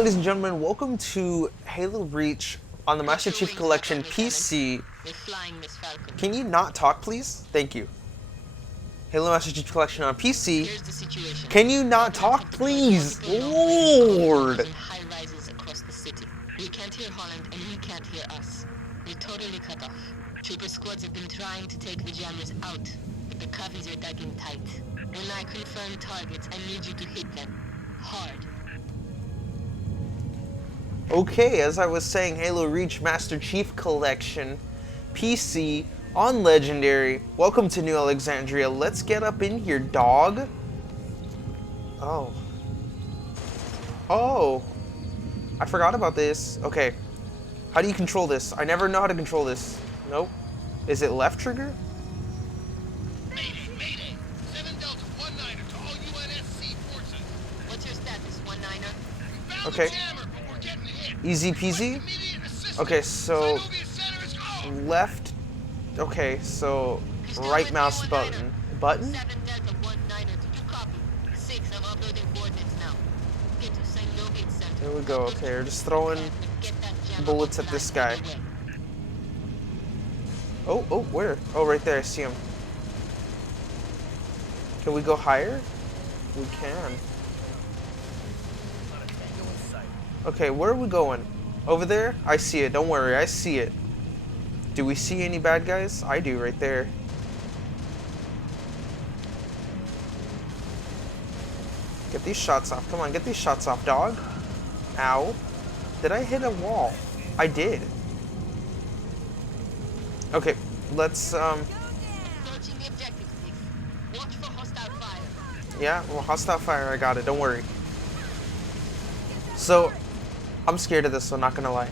ladies and gentlemen, welcome to Halo Reach on the Master Chief Collection PC. Can you not talk, please? Thank you. Halo Master Chief Collection on PC. Can you not talk, please? Lord! We can't hear Holland and he can't hear us. We're totally cut off. Trooper squads have been trying to take the jammers out, but the coveys are dug in tight. When I confirm targets, I need you to hit them. Hard. Okay, as I was saying, Halo Reach Master Chief Collection, PC, on Legendary. Welcome to New Alexandria. Let's get up in here, dog. Oh. Oh. I forgot about this. Okay. How do you control this? I never know how to control this. Nope. Is it left trigger? Mayday, mayday! 7 Delta 19er to all UNSC forces. What's your status, 19er? We found Okay. the jammer, but we're getting hit. Easy peasy? Immediate assistance. Okay, so Synovia Center is called. left. Okay, so right mouse button. Button? 7 Delta 19er, did you copy? 6, I'm uploading coordinates now. Get to Synovia Center. There we go. Okay, we're just throwing Get that jammer bullets at offline this guy. anyway. Oh, where? Oh, right there. I see him. Can we go higher? We can. Okay, where are we going? Over there? I see it. Don't worry. I see it. Do we see any bad guys? I do right there. Get these shots off. Come on, get these shots off, dog. Ow. Did I hit a wall? I did. Okay, let's, Searching the objective, please. Watch for hostile fire. yeah, well, hostile fire, I got it, don't worry. So, I'm scared of this, so not gonna lie.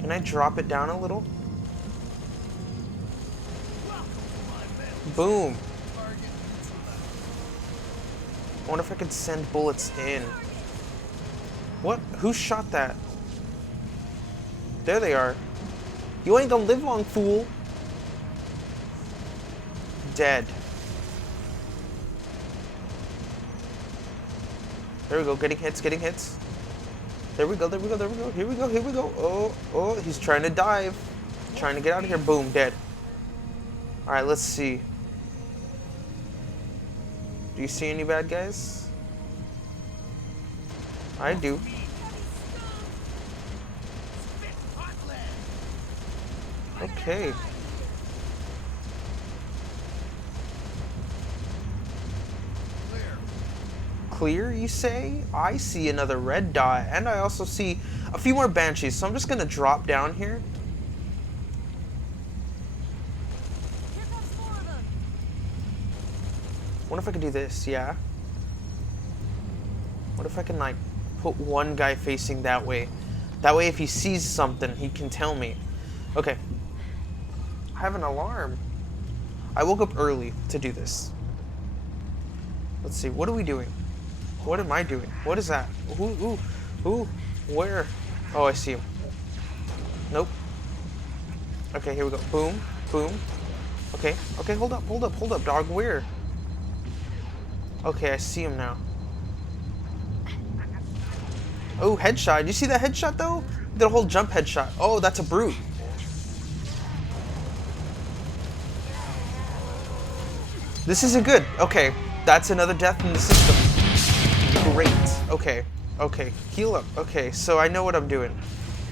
Can I drop it down a little? Boom. I wonder if I could send bullets in. What? Who shot that? There they are. You ain't gonna live long, fool. Dead. There we go, getting hits, getting hits. There we go, there we go, there we go. Here we go, here we go. Oh, he's trying to dive. Trying to get out of here. Boom, dead. Alright, let's see. Do you see any bad guys? I do. Okay. Clear, you say? I see another red dot, and I also see a few more banshees, so I'm just gonna drop down here. What if I could do this? Yeah. What if I can, like, put one guy facing that way? That way, if he sees something, he can tell me. Okay. I have an alarm. I woke up early to do this. Let's see. What are we doing? What am I doing? What is that? Ooh. Where? Oh, I see him. Nope. Okay, here we go. Boom. Boom. Okay, hold up, dog. Where? Okay, I see him now. Oh, headshot. Did you see that headshot, though? Did a whole jump headshot. Oh, that's a brute. This isn't good. Okay, that's another death in the system. Great. Okay. Heal up. Okay, so I know what I'm doing.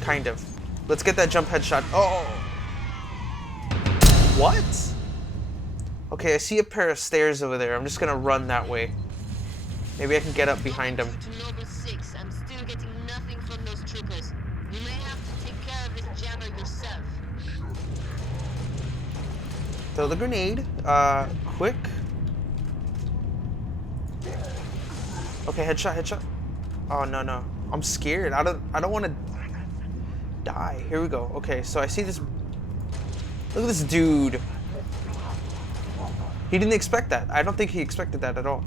Kind of. Let's get that jump headshot. Oh! What? Okay, I see a pair of stairs over there. I'm just gonna run that way. Maybe I can get up behind them. To Noble 6, I'm still getting nothing from those troopers. You may have to take care of this jammer yourself. Throw the grenade. Quick. Okay, headshot. Oh, no. I'm scared. I don't want to die. Here we go. Okay, so I see this. Look at this dude. He didn't expect that. I don't think he expected that at all.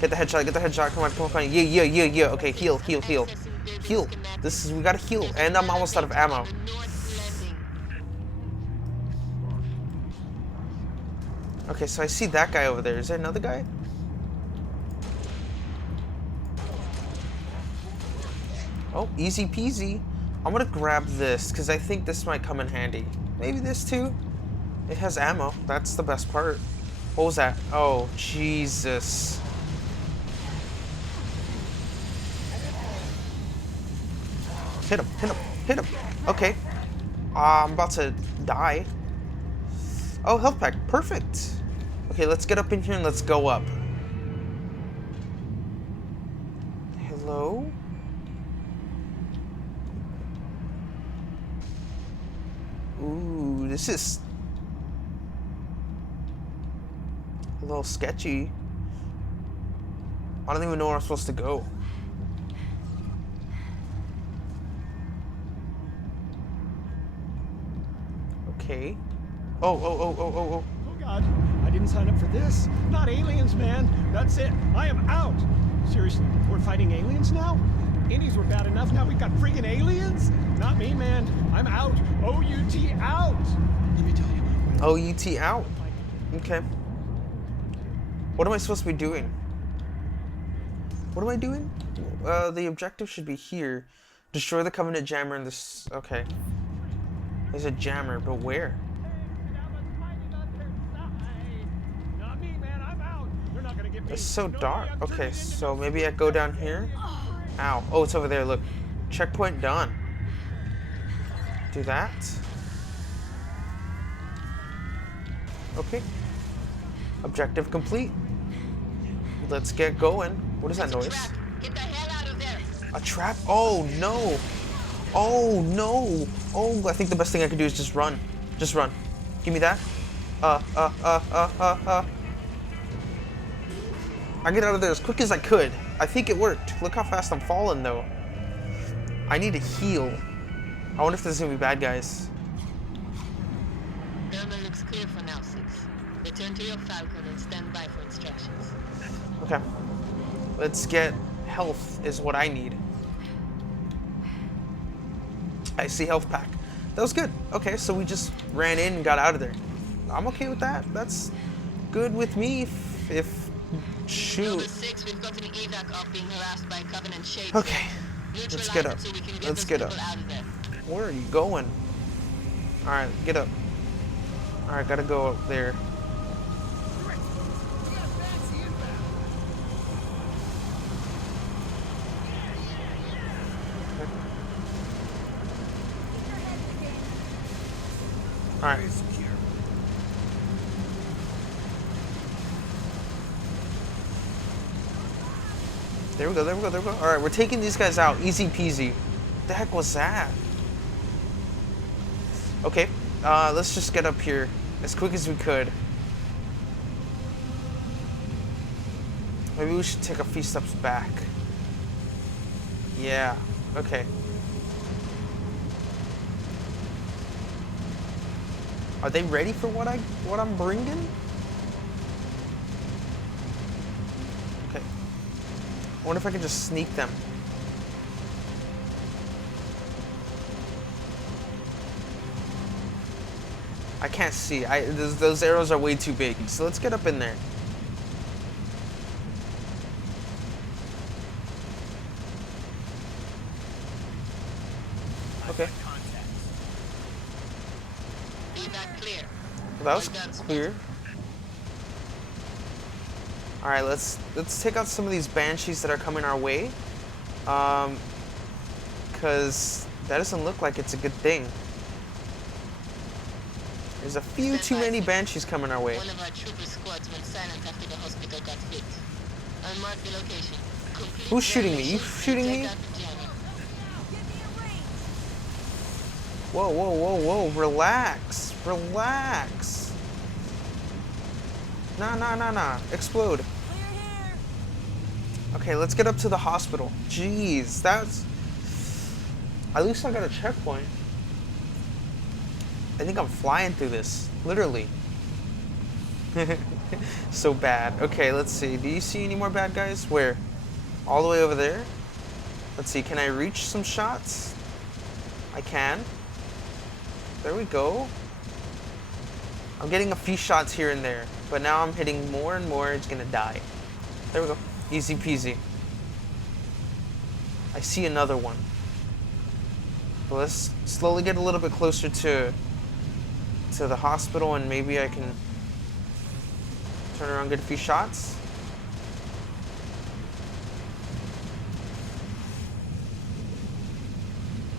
Get the headshot. Come on. Yeah. Okay, heal. We gotta heal. And I'm almost out of ammo. Okay, so I see that guy over there. Is there another guy? Oh, easy peasy. I'm gonna grab this because I think this might come in handy. Maybe this too. It has ammo. That's the best part. What was that? Oh, Jesus. Hit him, hit him, hit him. Okay. I'm about to die. Oh, health pack. Perfect. Okay, let's get up in here and let's go up. Hello? Ooh, this is a little sketchy. I don't even know where I'm supposed to go. Okay. Oh. Oh God, I didn't sign up for this. Not aliens, man. That's it. I am out. Seriously, we're fighting aliens now? Indies were bad enough, now we've got friggin' aliens? Not me, man. I'm out. O-U-T out. Let me tell you. O-U-T out. Okay. What am I supposed to be doing? What am I doing? The objective should be here. Destroy the Covenant jammer in this... Okay. There's a jammer, but where? It's so dark. Okay, so maybe I go down here. Ow. Oh, it's over there. Look. Checkpoint done. Do that. Okay. Objective complete. Let's get going. What is that noise? Get the hell out of there. A trap? Oh, no. Oh, no. Oh, I think the best thing I could do is just run. Just run. Give me that. I get out of there as quick as I could. I think it worked. Look how fast I'm falling, though. I need to heal. I wonder if there's gonna be bad guys. Thermal looks clear for now, 6. Return to your Falcon and stand by for instructions. Okay. Let's get health is what I need. I see health pack. That was good. Okay, so we just ran in and got out of there. I'm okay with that. That's good with me if shoot. Number 6, we've got an evac off being harassed by Covenant shapes. Okay. Let's get up. So we can get Let's those get up. people out of there. Where are you going? Alright, get up. Alright, gotta go up there. Alright. There we go, there we go, there we go. Alright, we're taking these guys out. Easy peasy. What the heck was that? Okay, let's just get up here as quick as we could. Maybe we should take a few steps back. Yeah, okay. Are they ready for what I'm bringing? Okay. I wonder if I can just sneak them. I can't see. Those arrows are way too big. So let's get up in there. Okay. Clear. Well, that was clear. All right, let's take out some of these banshees that are coming our way, because that doesn't look like it's a good thing. There's a few too many banshees coming our way. One of our trooper squads went silent after the hospital got hit. I'll mark the location. Who's shooting me? You shooting me? Whoa, whoa, whoa, whoa! Relax, relax. Nah. Explode. Okay, let's get up to the hospital. Jeez, that's... At least I got a checkpoint. I think I'm flying through this, literally. So bad. Okay, let's see. Do you see any more bad guys? Where? All the way over there? Let's see, can I reach some shots? I can. There we go. I'm getting a few shots here and there, but now I'm hitting more and more. It's gonna die. There we go. Easy peasy. I see another one. But let's slowly get a little bit closer to the hospital, and maybe I can turn around and get a few shots.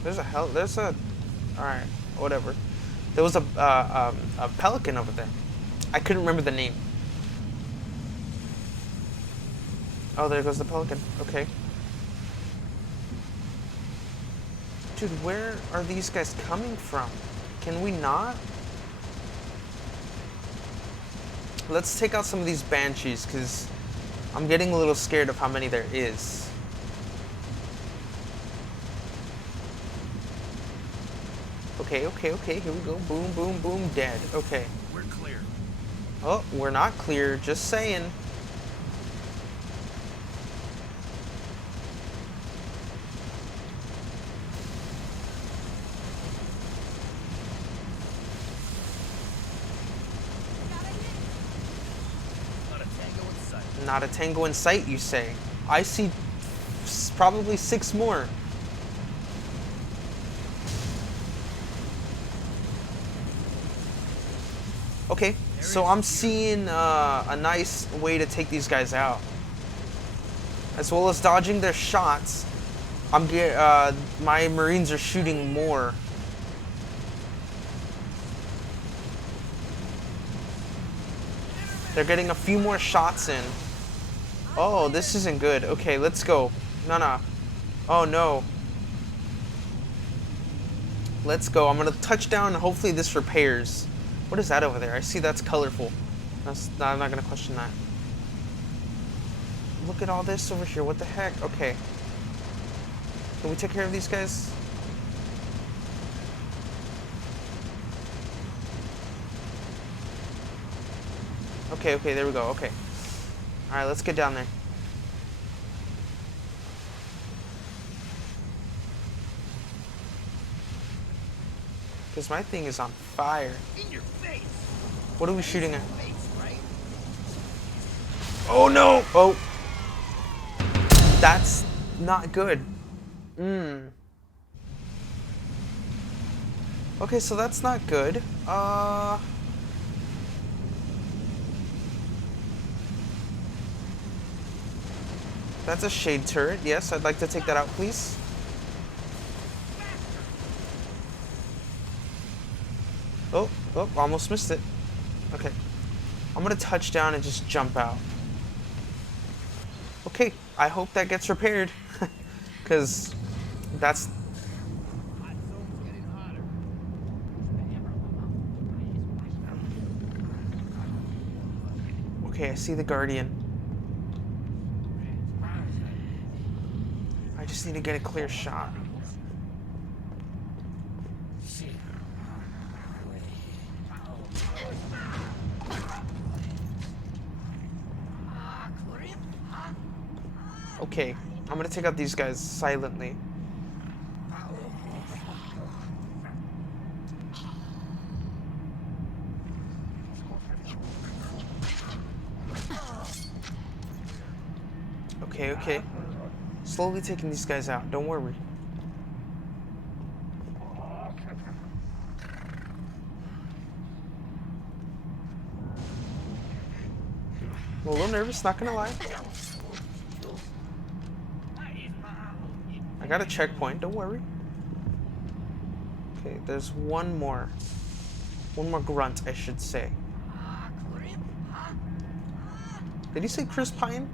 Alright, whatever. There was a pelican over there. I couldn't remember the name. Oh, there goes the pelican. Okay. Dude, where are these guys coming from? Can we not? Let's take out some of these banshees, because I'm getting a little scared of how many there is. Okay, here we go. Boom, boom, boom, dead. Okay. We're clear. Oh, we're not clear, just saying. Not a tango in sight. Not a tango in sight, you say. I see probably 6 more. Okay, so I'm seeing a nice way to take these guys out. As well as dodging their shots, my Marines are shooting more. They're getting a few more shots in. Oh, this isn't good. Okay, let's go. No. Oh, no. Let's go. I'm going to touch down, and hopefully this repairs. What is that over there? I see that's colorful. I'm not going to question that. Look at all this over here. What the heck? Okay. Can we take care of these guys? Okay, there we go. Okay. Alright, let's get down there. Because my thing is on fire. In your face. What are we shooting at? Face, right? Oh no! Oh. That's not good. Okay, so that's not good. That's a shade turret. Yes, I'd like to take that out, please. Oh, almost missed it. Okay. I'm gonna touch down and just jump out. Okay, I hope that gets repaired. Because that's... Hot zone's getting hotter. Okay, I see the Guardian. I just need to get a clear shot. Okay, I'm gonna take out these guys silently. Okay. Slowly taking these guys out, don't worry. I'm a little nervous, not gonna lie. I got a checkpoint, don't worry. Okay, there's one more. One more grunt, I should say. Did he say Chris Pine?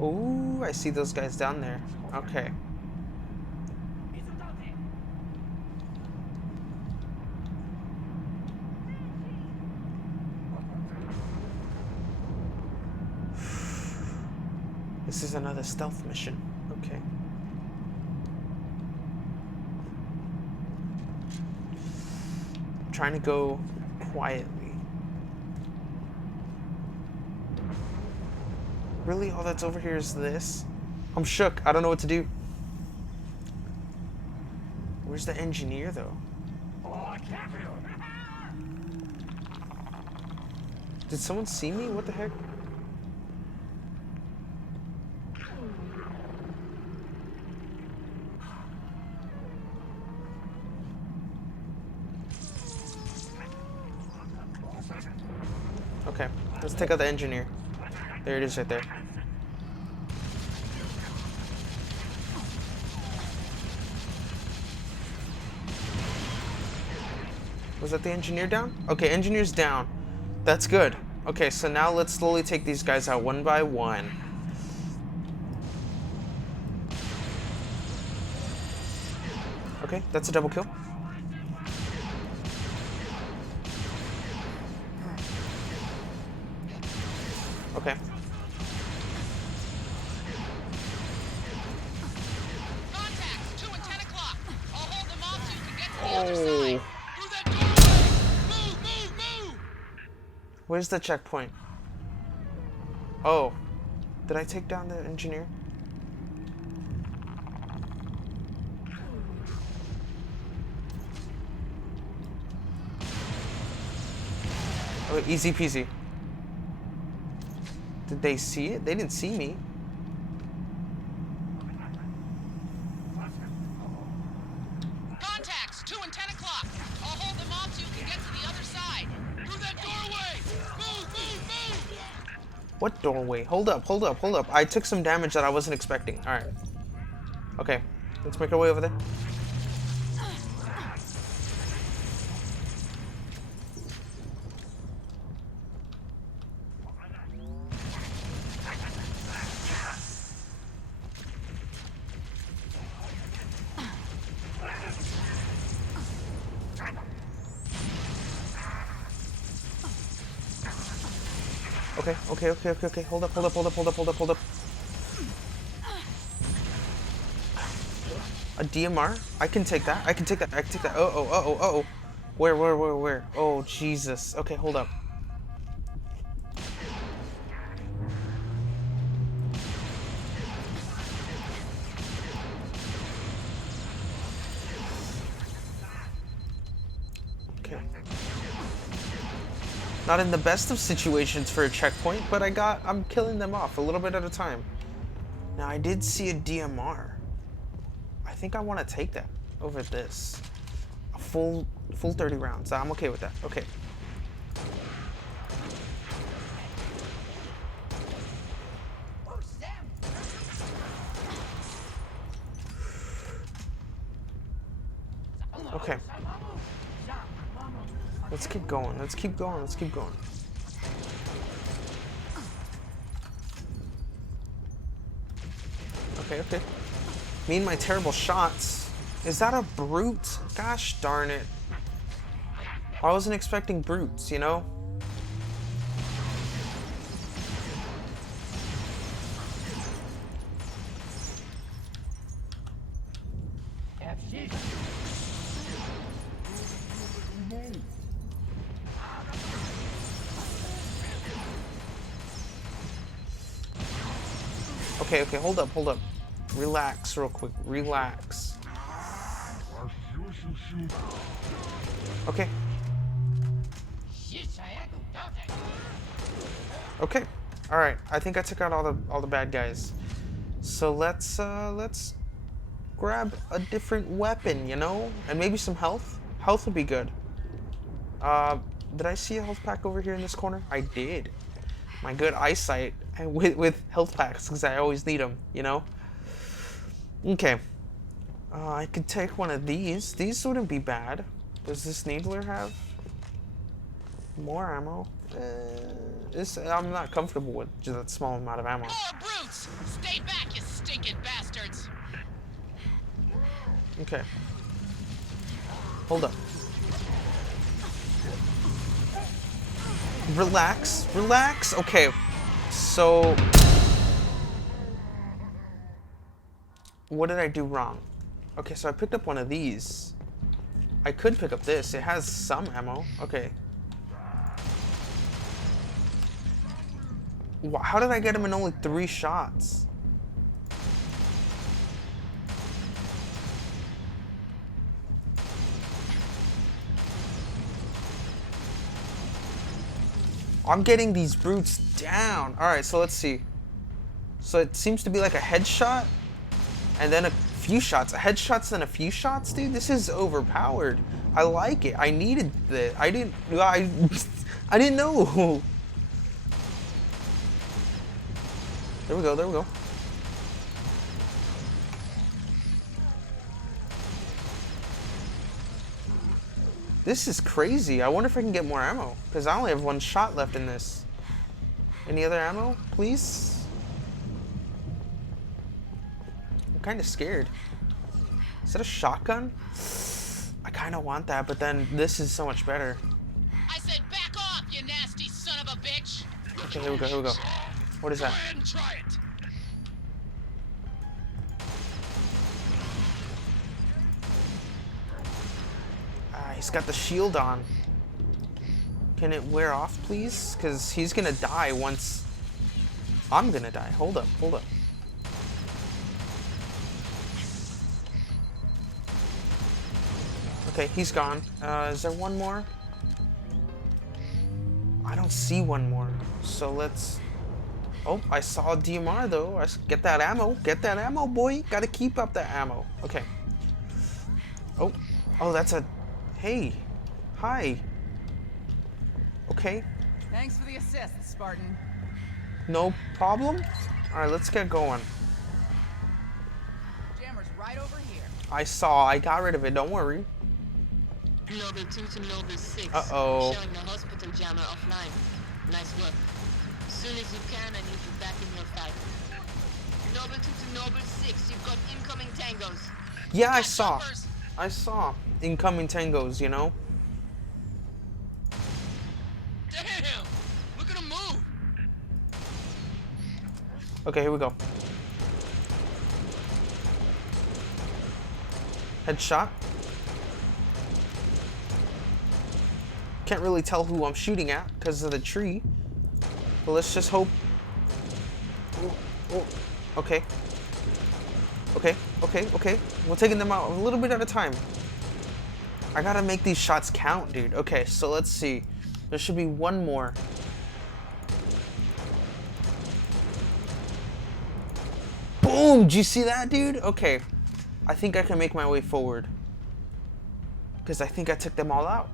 Oh, I see those guys down there. Okay. This is another stealth mission. Okay. I'm trying to go quietly. Really? All that's over here is this? I'm shook. I don't know what to do. Where's the engineer, though? Did someone see me? What the heck? Okay, let's take out the engineer. There it is right there. Was that the engineer down? Okay, engineer's down. That's good. Okay, so now let's slowly take these guys out one by one. Okay, that's a double kill. Okay. Contact! 2 and 10 o'clock. I'll hold them off so you can get to the other side. Through that doorway! Move! Where's the checkpoint? Oh. Did I take down the engineer? Oh, easy peasy. Did they see it? They didn't see me. Contacts! 2 and 10 o'clock. I'll hold them off so you can get to the other side. Through that doorway! Move! What doorway? Hold up. I took some damage that I wasn't expecting. Alright. Okay. Let's make our way over there. Okay. Hold up. A DMR? I can take that. Oh. Where? Oh, Jesus. Okay, hold up. Okay. Not in the best of situations for a checkpoint, but I'm killing them off a little bit at a time. Now, I did see a DMR. I think I want to take that over this. A full 30 rounds. I'm okay with that. Okay. Okay. Let's keep going. Okay. Me and my terrible shots. Is that a brute? Gosh darn it. I wasn't expecting brutes, you know? Okay, hold up. Relax real quick, relax. Okay. Okay, alright, I think I took out all the bad guys. So let's grab a different weapon, you know? And maybe some health? Health would be good. Did I see a health pack over here in this corner? I did. My good eyesight with health packs, because I always need them, you know? Okay. I could take one of these. These wouldn't be bad. Does this needler have more ammo? I'm not comfortable with just that small amount of ammo. More brutes! Stay back, you stinking bastards! Okay. Hold up. Relax. Okay. So, what did I do wrong? Okay, so I picked up one of these. I could pick up this. It has some ammo. Okay. How did I get him in only 3 shots? I'm getting these brutes down. Alright, so let's see. So it seems to be like a headshot and then a few shots. A headshots then a few shots, dude. This is overpowered. I like it. I needed this. I didn't know. There we go, there we go. This is crazy. I wonder if I can get more ammo, because I only have one shot left in this. Any other ammo, please? I'm kind of scared. Is that a shotgun? I kind of want that, but then this is so much better. I said back off, you nasty son of a bitch! Okay, here we go, here we go. What is that? Go ahead and try it. He's got the shield on. Can it wear off, please? Because he's gonna die once I'm gonna die. Hold up, hold up. Okay, he's gone. Is there one more? I don't see one more. So let's... Oh, I saw a DMR though. Get that ammo. Get that ammo, boy. Gotta keep up that ammo. Okay. Oh, that's a... Hey. Hi. Okay. Thanks for the assist, Spartan. No problem. Alright, let's get going. Jammer's right over here. I got rid of it. Don't worry. Noble 2 to Noble 6. Uh-oh. Showing the hospital jammer offline. Nice work. Soon as you can, I need you back in your fight. Noble 2 to Noble 6, you've got incoming tangos. Yeah, I Got saw. jumpers. I saw incoming tangos, you know? Damn! Look at him move! Okay, here we go. Headshot. Can't really tell who I'm shooting at because of the tree. But let's just hope. Oh, okay. Okay. We're taking them out a little bit at a time. I gotta make these shots count, dude. Okay, so let's see. There should be one more. Boom! Did you see that, dude? Okay. I think I can make my way forward. Because I think I took them all out.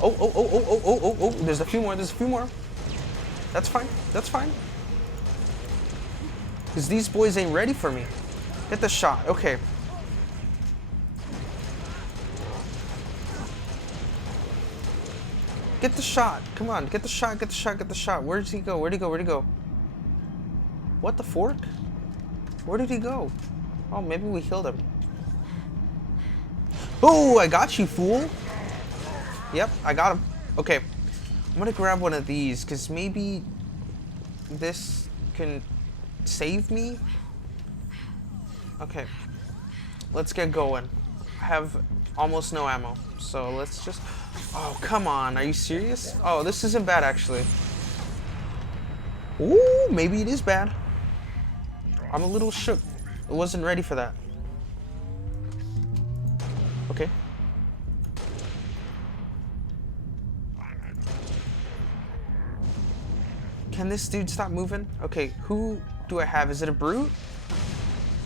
Oh. There's a few more. That's fine. Because these boys ain't ready for me. Get the shot. Okay. Get the shot. Come on. Get the shot. Where did he go? What the fork? Where did he go? Oh, maybe we killed him. Oh, I got you, fool. Yep, I got him. Okay. I'm gonna grab one of these, because maybe this can save me. Okay. Let's get going. I have almost no ammo, so let's just... Oh, come on. Are you serious? Oh, this isn't bad, actually. Ooh, maybe it is bad. I'm a little shook. I wasn't ready for that. Okay. Can this dude stop moving? Okay, who do I have? Is it a brute?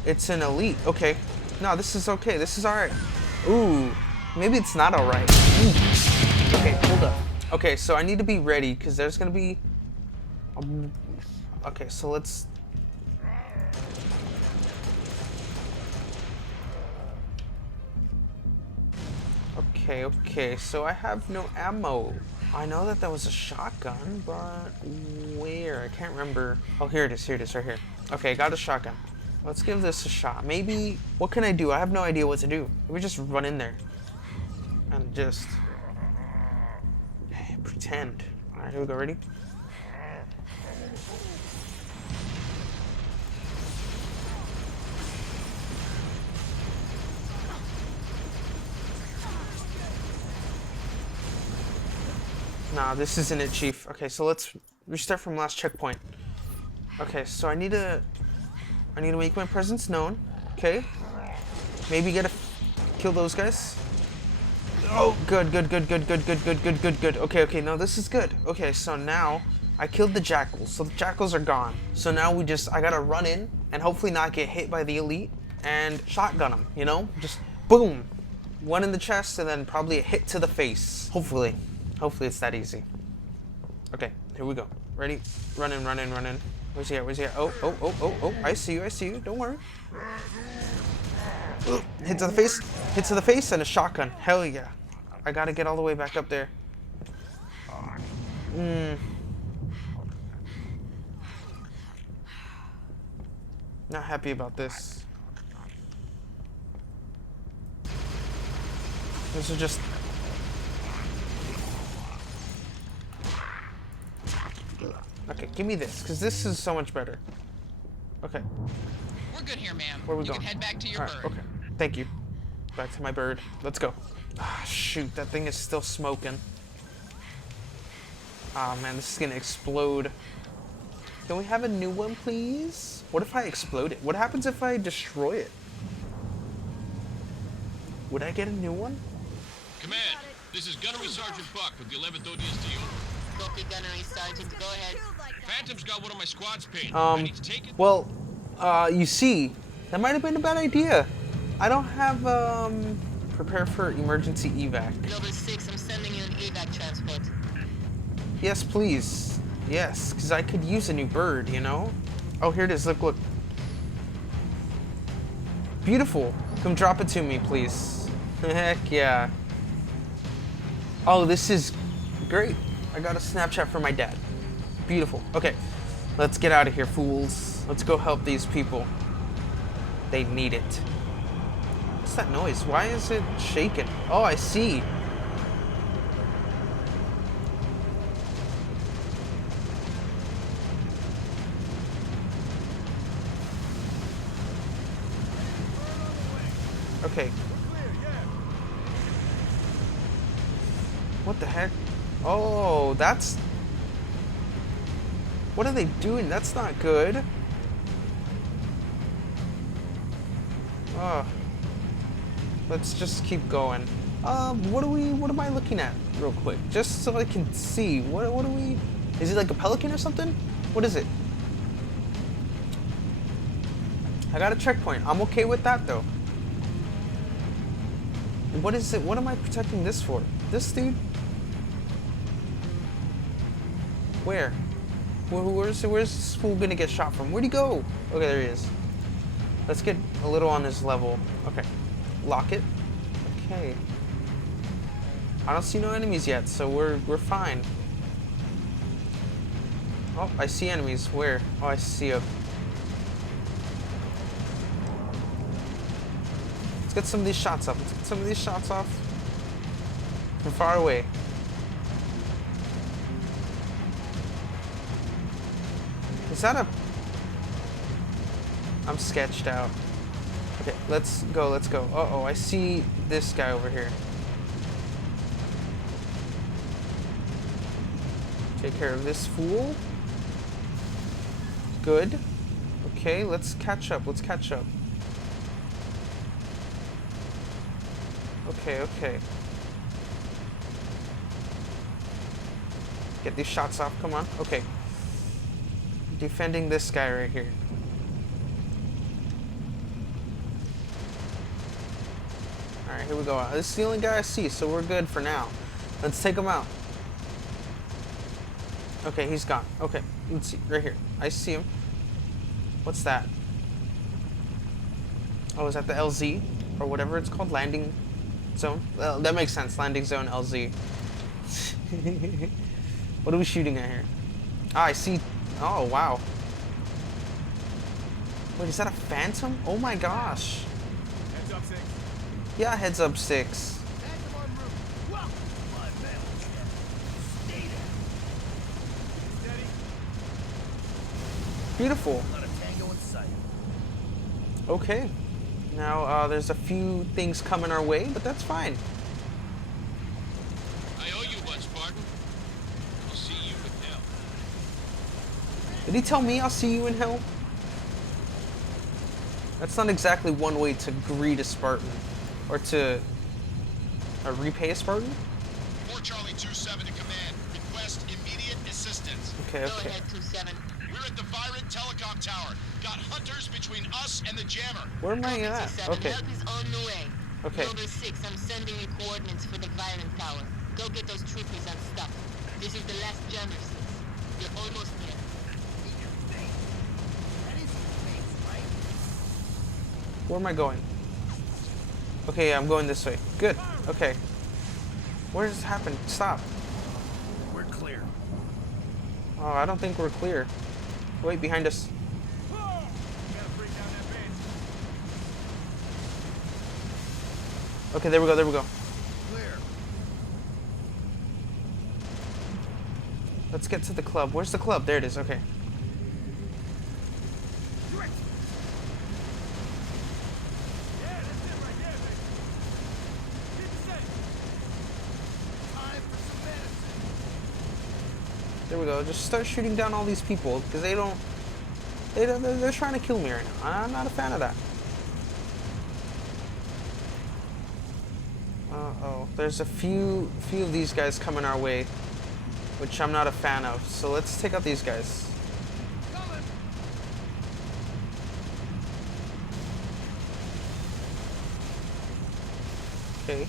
It's an elite. Okay. No, this is okay. This is alright. Ooh. Maybe it's not alright. Okay, hold up. Okay, so I need to be ready because there's gonna be... Okay, so let's... Okay, so I have no ammo. I know that was a shotgun, but where? I can't remember. Oh, here it is, right here. Okay, got a shotgun. Let's give this a shot. Maybe, what can I do? I have no idea what to do. Maybe just run in there and just pretend. All right, here we go, ready? Nah, this isn't it, Chief. Okay, so let's restart from last checkpoint. Okay, so I need to make my presence known. Okay. Maybe kill those guys. Oh, good. Okay, no, this is good. Okay, so now I killed the jackals, so the jackals are gone. So now I gotta run in and hopefully not get hit by the elite and shotgun them, you know? Just boom. One in the chest and then probably a hit to the face. Hopefully it's that easy. Okay, here we go. Ready? Run in. Where's he at? Oh, I see you, don't worry. Hit to the face, and a shotgun. Hell yeah. I gotta get all the way back up there. Not happy about this. This is just... Okay, give me this, because this is so much better. Okay. We're good here, ma'am. Where are we you going? can head back to your Alright, bird. okay. Thank you. Back to my bird. Let's go. Ah, shoot, that thing is still smoking. Ah, man, this is gonna explode. Can we have a new one, please? What if I explode it? What happens if I destroy it? Would I get a new one? Command, this is Gunnery Sergeant Buck with the 11th ODSTU. Copy, Gunnery Sergeant. Go ahead. Phantom's got one of my squads pinned. I need to take it. Well, you see, that might have been a bad idea. I don't have, prepare for emergency evac. Global 6, I'm sending you an evac transport. Yes, please. Yes, because I could use a new bird, you know? Oh, here it is. Look. Beautiful. Come drop it to me, please. Heck yeah. Oh, this is great. I got a Snapchat from my dad. Beautiful. Okay, let's get out of here, fools. Let's go help these people. They need it. What's that noise? Why is it shaking? Oh, I see. Okay. What the heck? Oh, that's... What are they doing? That's not good. Oh. Let's just keep going. What am I looking at real quick? Just so I can see. What are we... Is it like a pelican or something? What is it? I got a checkpoint. I'm okay with that though. What is it? What am I protecting this for? This dude? Where? Where's this fool gonna get shot from? Where'd he go? Okay, there he is. Let's get a little on his level. Okay. Lock it. Okay. I don't see no enemies yet, so we're fine. Oh, I see enemies. Where? Oh, I see a... Let's get some of these shots up. Let's get some of these shots off from far away. Is that a... I'm sketched out. Okay, let's go. Uh-oh, I see this guy over here. Take care of this fool. Good. Okay, let's catch up. Okay. Get these shots off, come on. Okay. Defending this guy right here. Alright, here we go. This is the only guy I see, so we're good for now. Let's take him out. Okay, he's gone. Okay, let's see. Right here. I see him. What's that? Oh, is that the LZ? Or whatever it's called? Landing zone? Well, that makes sense. Landing zone, LZ. What are we shooting at here? Ah, I see. Oh, wow. Wait, is that a phantom? Oh my gosh. Heads up, 6. Yeah, heads up 6. Phantom on route. Well, blood metal. Stay there. Steady. Beautiful. Not a tango in sight. Okay. Now, there's a few things coming our way, but that's fine. I owe you one, Spartan. I'll see you in hell. Did he tell me I'll see you in hell? That's not exactly one way to greet a Spartan. Or to A repay Spartan? 4 Charlie 2-7 to command. Request immediate assistance. Okay, Go okay. ahead, 2-7. We're at the Virant Telecom Tower. Got hunters between us and the jammer. Where am I Copy, at? 2-7. Okay. Help is on the way. Okay. Noble 6, I'm sending you coordinates for the Violent Tower. Go get those troopers unstuck. This is the last jammer 6. You're almost there. Where am I going? Okay, yeah, I'm going this way. Good. Okay. Where does this happen? Stop. We're clear. Oh, I don't think we're clear. Wait, behind us. Okay, there we go, there we go. Clear. Let's get to the club. Where's the club? There it is, okay. There we go. Just start shooting down all these people because they're trying to kill me right now. I'm not a fan of that. Uh-oh. There's a few of these guys coming our way, which I'm not a fan of. So let's take out these guys. Okay.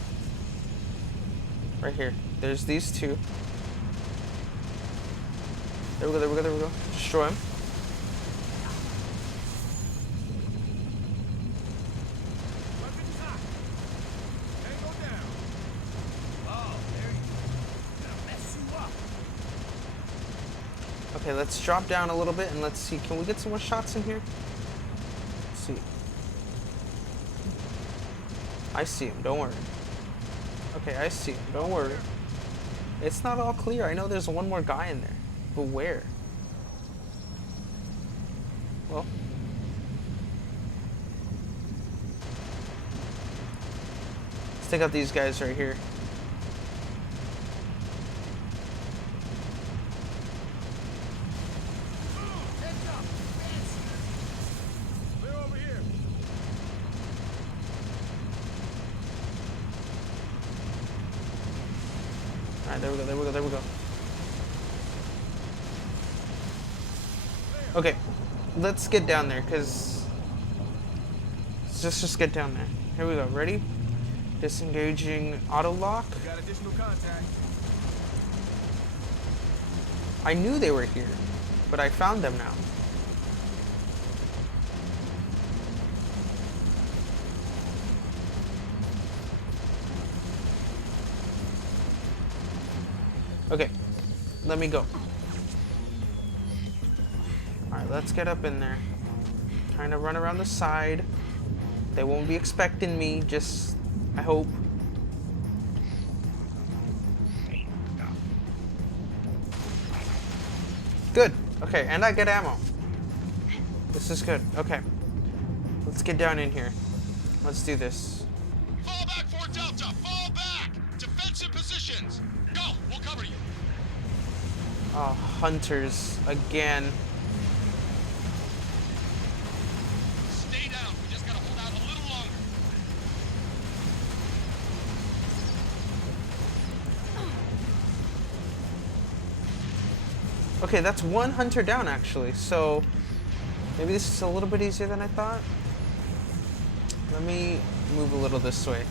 Right here. There's these two. There we go, there we go, there we go. Destroy him. Okay, let's drop down a little bit and let's see. Can we get some more shots in here? Let's see. I see him, don't worry. Okay, I see him, don't worry. It's not all clear. I know there's one more guy in there. But where? Well. Let's take out these guys right here. Alright, there we go, there we go, there we go. Okay, let's get down there, because... Let's just get down there. Here we go, ready? Disengaging auto lock. Got additional contact. I knew they were here, but I found them now. Okay, let me go. Alright, let's get up in there. Trying to run around the side. They won't be expecting me, just, I hope. Good. Okay, and I get ammo. This is good. Okay. Let's get down in here. Let's do this. Fall back, 4 Delta! Fall back! Defensive positions! Go! We'll cover you! Oh, hunters again. Stay down. We just gotta hold out a little longer. Okay, that's one hunter down actually, so maybe this is a little bit easier than I thought. Let me move a little this way.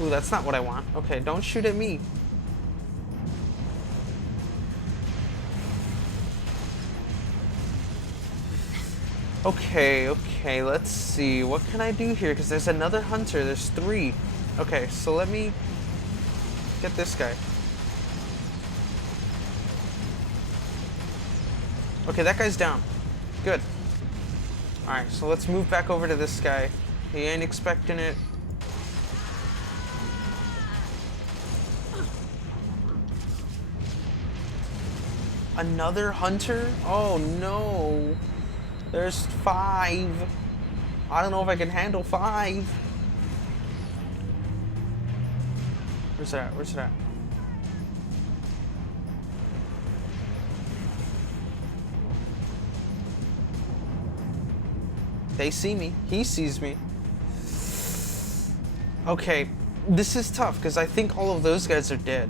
Ooh, that's not what I want. Okay, don't shoot at me. Okay, let's see. What can I do here? Because there's another hunter. There's 3. Okay, so let me get this guy. Okay, that guy's down. Good. Alright, so let's move back over to this guy. He ain't expecting it. Another hunter? Oh no. There's 5. I don't know if I can handle 5. Where's it at? Where's it at? They see me. He sees me. Okay, this is tough because I think all of those guys are dead.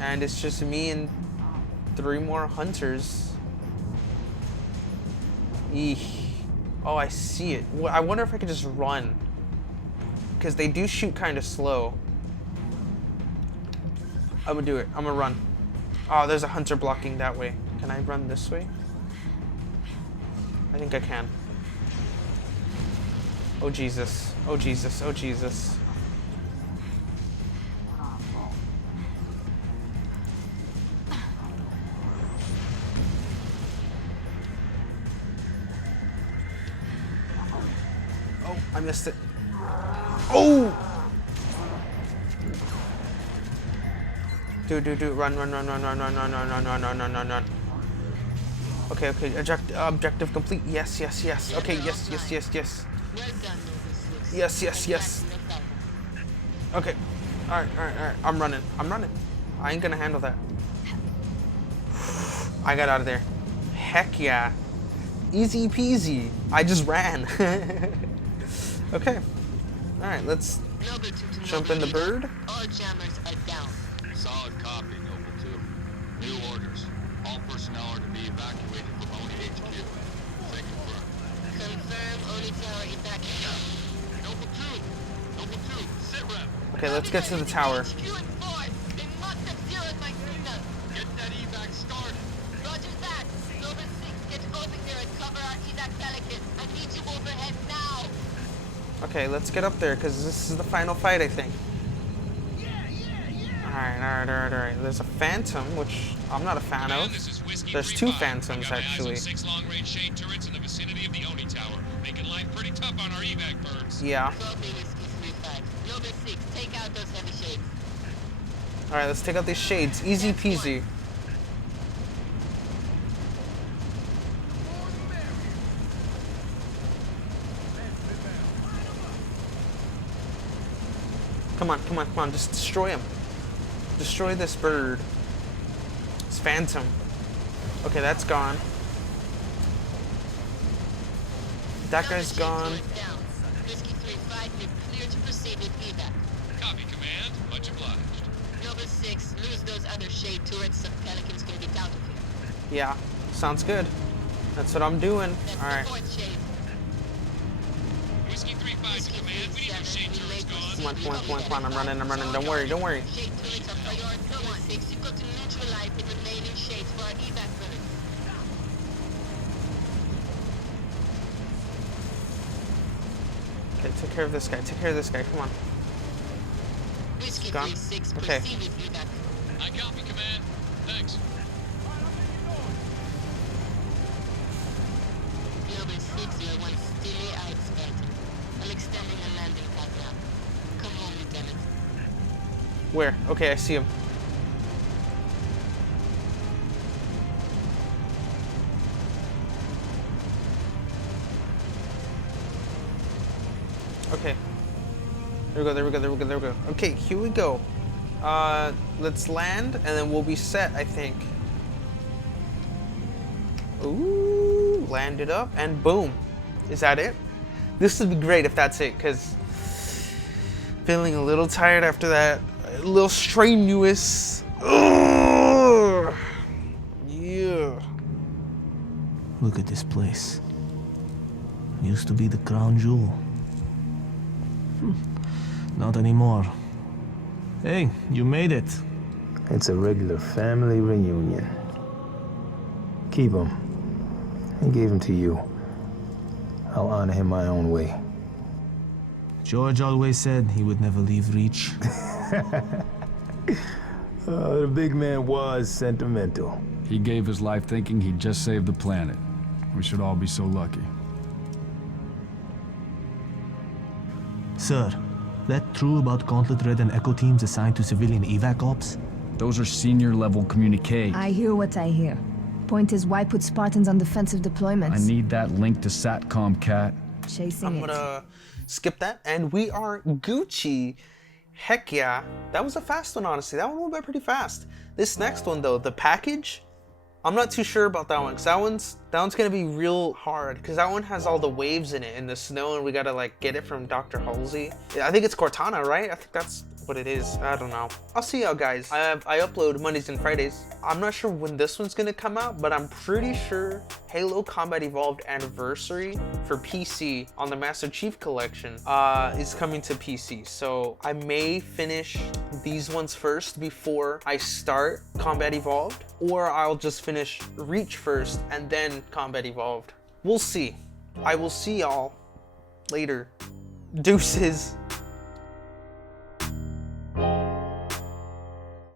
And it's just me and 3 more hunters. Eek. Oh, I see it. I wonder if I could just run. Because they do shoot kind of slow. I'm gonna do it. I'm gonna run. Oh, there's a hunter blocking that way. Can I run this way? I think I can. Oh, Jesus. Oh, Jesus. Oh, Jesus. Oh, I missed it. Oh! Dude, run. Okay. Objective complete. Yes. Okay, yes. Well done, Nova 6. Yes. Okay. Alright. I'm running. I ain't gonna handle that. I got out of there. Heck yeah. Easy peasy. I just ran. Okay. Alright, let's Noble 2 to jump Noble in the 8. bird. All jammers are down. Solid copy, Noble 2. New orders. All personnel are to be evacuated from Oni HQ. Say confirm. Confirm Oni Tower evacuation. Noble 2, sit rep. Okay, let's get to the tower. HQ and 4. They must have zeroed my signal. Get that evac started. Roger that. Nova 6, get over here and cover our evac Pelican. I need you overhead now. Okay, let's get up there because this is the final fight, I think. Alright. There's a phantom, which I'm not a fan Command, of. this is Whiskey There's 3-5. 2 I phantoms, got my eyes actually. on 6 long-range shade turrets in the vicinity of the Oni Tower, making life pretty tough on our evac birds. Yeah. Copy, Whiskey 3-5. Nova 6, take out those heavy shades. Alright, let's take out these shades. Easy peasy. Come on. Just destroy him. Destroy this bird. It's phantom. Okay, that's gone. That guy's gone. Down. Whiskey 3-5, you're clear to proceed with evac. Copy, Command. Much obliged. Nova 6, lose those other shade turrets so Pelicans can get out of here. Yeah, sounds good. That's what I'm doing. That's Alright. the 4th shade. Whiskey 3-5 to Command. We need your shade turrets gone. Come on. I'm running. Don't worry. Shade turrets are priority 1. You've got to neutralize the remaining shades for our evac birds. Okay, take care of this guy. Come on. Whiskey Gone? 3-6, Okay. proceed with evac. I copy, Command. Thanks. Nova 6, you're one stilly-eyed phantom. I'm extending the landing pad now. Come home, Lieutenant. Where? Okay, I see him. Okay. There we go. Okay, here we go. Let's land, and then we'll be set, I think. Ooh, landed up, and boom. Is that it? This would be great if that's it, because feeling a little tired after that. A little strenuous. Ugh. Yeah. Look at this place. Used to be the crown jewel. Not anymore. Hey, you made it. It's a regular family reunion. Keep him. I gave him to you. I'll honor him my own way. George always said he would never leave Reach. The big man was sentimental. He gave his life thinking he'd just save the planet. We should all be so lucky. Sir, that true about Gauntlet Red and Echo teams assigned to civilian evac ops? Those are senior level communique. I hear what I hear. Point is, why put Spartans on defensive deployments? I need that link to SATCOM, Cat. Chasing I'm it. gonna skip that, and we are Gucci. Heck yeah. That was a fast one, honestly. That one went by pretty fast. This next one, though, the package, I'm not too sure about that one, because that one's That one's gonna be real hard because that one has all the waves in it and the snow, and we gotta like get it from Dr. Halsey. I think it's Cortana, right? I think that's what it is. I don't know. I'll see y'all guys. I upload Mondays and Fridays. I'm not sure when this one's gonna come out, but I'm pretty sure Halo Combat Evolved Anniversary for PC on the Master Chief Collection is coming to PC. So I may finish these ones first before I start Combat Evolved, or I'll just finish Reach first and then Combat Evolved. We'll see. I will see y'all later. Deuces.